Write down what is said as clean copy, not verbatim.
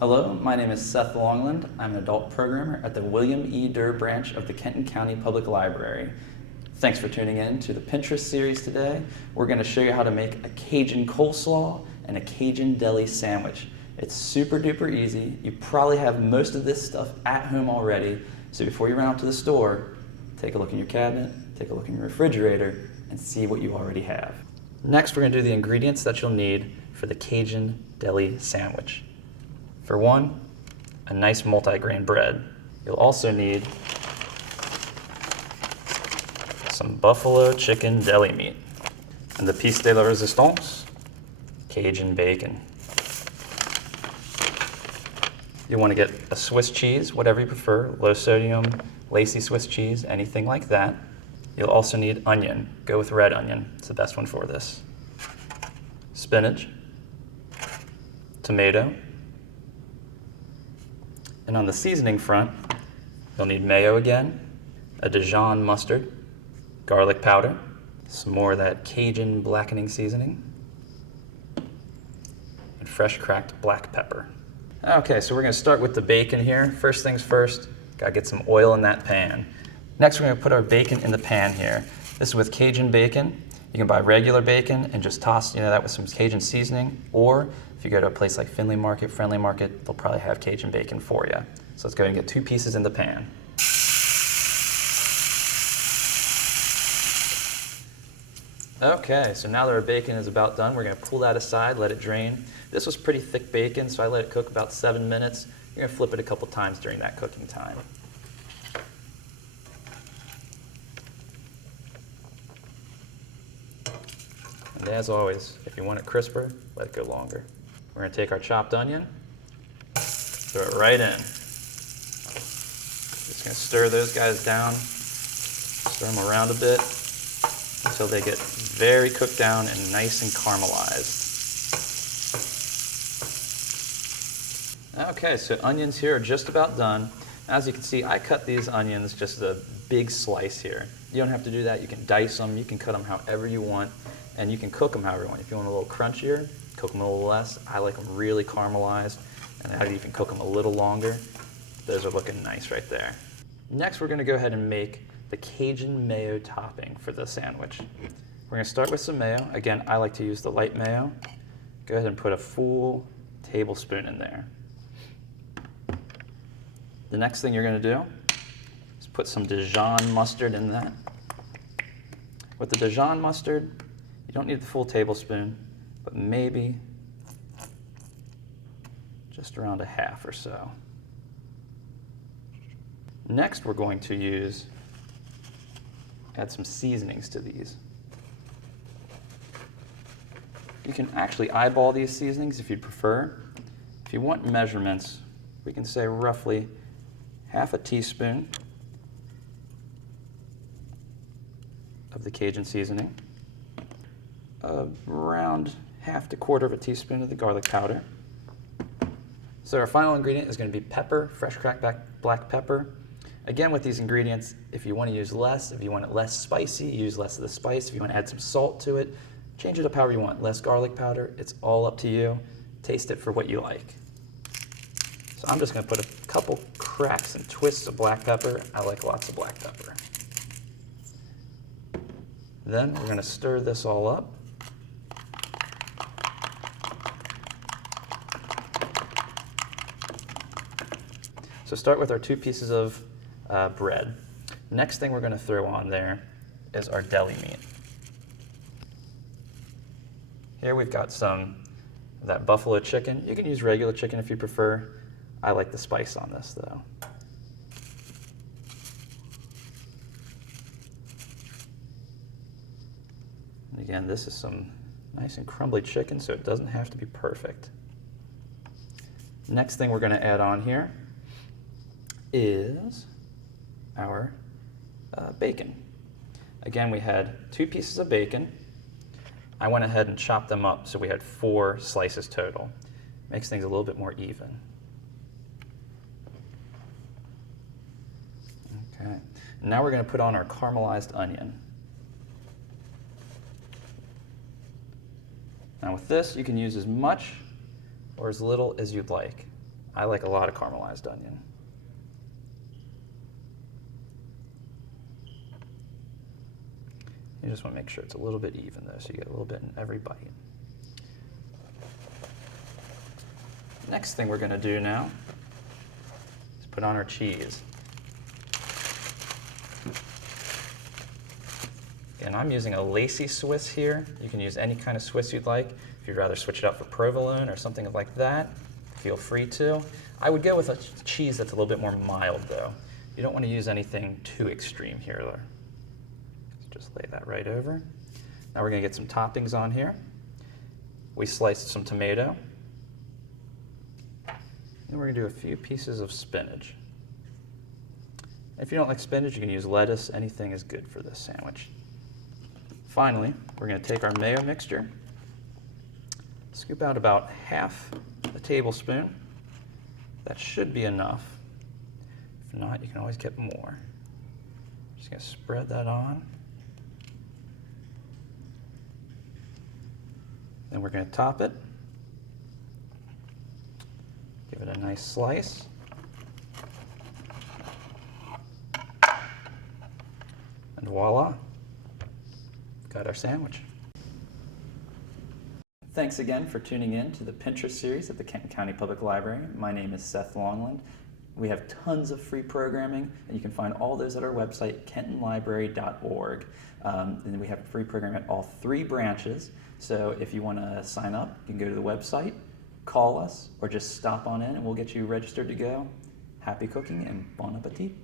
Hello, my name is Seth Longland. I'm an adult programmer at the William E. Durr branch of the Kenton County Public Library. Thanks for tuning in to the Pinterest series today. We're going to show you how to make a Cajun coleslaw and a Cajun Deli Sandwich. It's super duper easy. You probably have most of this stuff at home already, so before you run out to the store, take a look in your cabinet, take a look in your refrigerator, and see what you already have. Next, we're going to do the ingredients that you'll need for the Cajun Deli Sandwich. For one, a nice multi-grain bread. You'll also need some buffalo chicken deli meat and the piece de la resistance, Cajun bacon. You want to get a Swiss cheese, whatever you prefer, low sodium, lacy Swiss cheese, anything like that. You'll also need onion. Go with red onion, it's the best one for this. Spinach, tomato, and on the seasoning front, you'll need mayo again, a Dijon mustard, garlic powder, some more of that Cajun blackening seasoning, and fresh cracked black pepper. Okay, so we're gonna start with the bacon here. First things first, gotta get some oil in that pan. Next, we're gonna put our bacon in the pan here. This is with Cajun bacon. You can buy regular bacon and just toss that with some Cajun seasoning, or if you go to a place like Friendly Market, they'll probably have Cajun bacon for you. So let's go ahead and get 2 pieces in the pan. Okay, so now that our bacon is about done, we're gonna pull that aside, let it drain. This was pretty thick bacon, so I let it cook about 7 minutes. You're gonna flip it a couple times during that cooking time. And as always, if you want it crisper, let it go longer. We're gonna take our chopped onion, throw it right in. Just gonna stir those guys down, stir them around a bit until they get very cooked down and nice and caramelized. Okay, so onions here are just about done. As you can see, I cut these onions just a big slice here. You don't have to do that. You can dice them, you can cut them however you want, and you can cook them however you want. If you want a little crunchier, cook them a little less. I like them really caramelized, and I'd even cook them a little longer. Those are looking nice right there. Next, we're gonna go ahead and make the Cajun mayo topping for the sandwich. We're gonna start with some mayo. Again, I like to use the light mayo. Go ahead and put a full tablespoon in there. The next thing you're gonna do is put some Dijon mustard in that. With the Dijon mustard, you don't need the full tablespoon, but maybe just around a half or so. Next, we're going to add some seasonings to these. You can actually eyeball these seasonings if you'd prefer. If you want measurements, we can say roughly half a teaspoon of the Cajun seasoning, around half to quarter of a teaspoon of the garlic powder. So our final ingredient is going to be pepper, fresh cracked black pepper. Again, with these ingredients, if you want to use less, if you want it less spicy, use less of the spice. If you want to add some salt to it, change it up however you want. Less garlic powder, it's all up to you. Taste it for what you like. So I'm just going to put a couple cracks and twists of black pepper. I like lots of black pepper. Then we're going to stir this all up. So start with our 2 pieces of bread. Next thing we're going to throw on there is our deli meat. Here we've got some of that buffalo chicken. You can use regular chicken if you prefer. I like the spice on this though. And again, this is some nice and crumbly chicken, so it doesn't have to be perfect. Next thing we're going to add on here is our bacon. Again, we had 2 pieces of bacon. I went ahead and chopped them up so we had 4 slices total. Makes things a little bit more even. Okay, now we're going to put on our caramelized onion. Now with this, you can use as much or as little as you'd like. I like a lot of caramelized onion. You just want to make sure it's a little bit even though, so you get a little bit in every bite. Next thing we're going to do now is put on our cheese. And I'm using a lacy Swiss here. You can use any kind of Swiss you'd like. If you'd rather switch it out for provolone or something like that, feel free to. I would go with a cheese that's a little bit more mild though. You don't want to use anything too extreme here though. Just lay that right over. Now we're going to get some toppings on here. We sliced some tomato. And we're going to do a few pieces of spinach. If you don't like spinach, you can use lettuce. Anything is good for this sandwich. Finally, we're going to take our mayo mixture, scoop out about half a tablespoon. That should be enough. If not, you can always get more. Just going to spread that on. Then we're going to top it. Give it a nice slice. And voila, got our sandwich. Thanks again for tuning in to the Pinterest series at the Kenton County Public Library. My name is Seth Longland. We have tons of free programming, and you can find all those at our website, kentonlibrary.org. And we have free programming at all 3 branches. So if you want to sign up, you can go to the website, call us, or just stop on in and we'll get you registered to go. Happy cooking and bon appetit.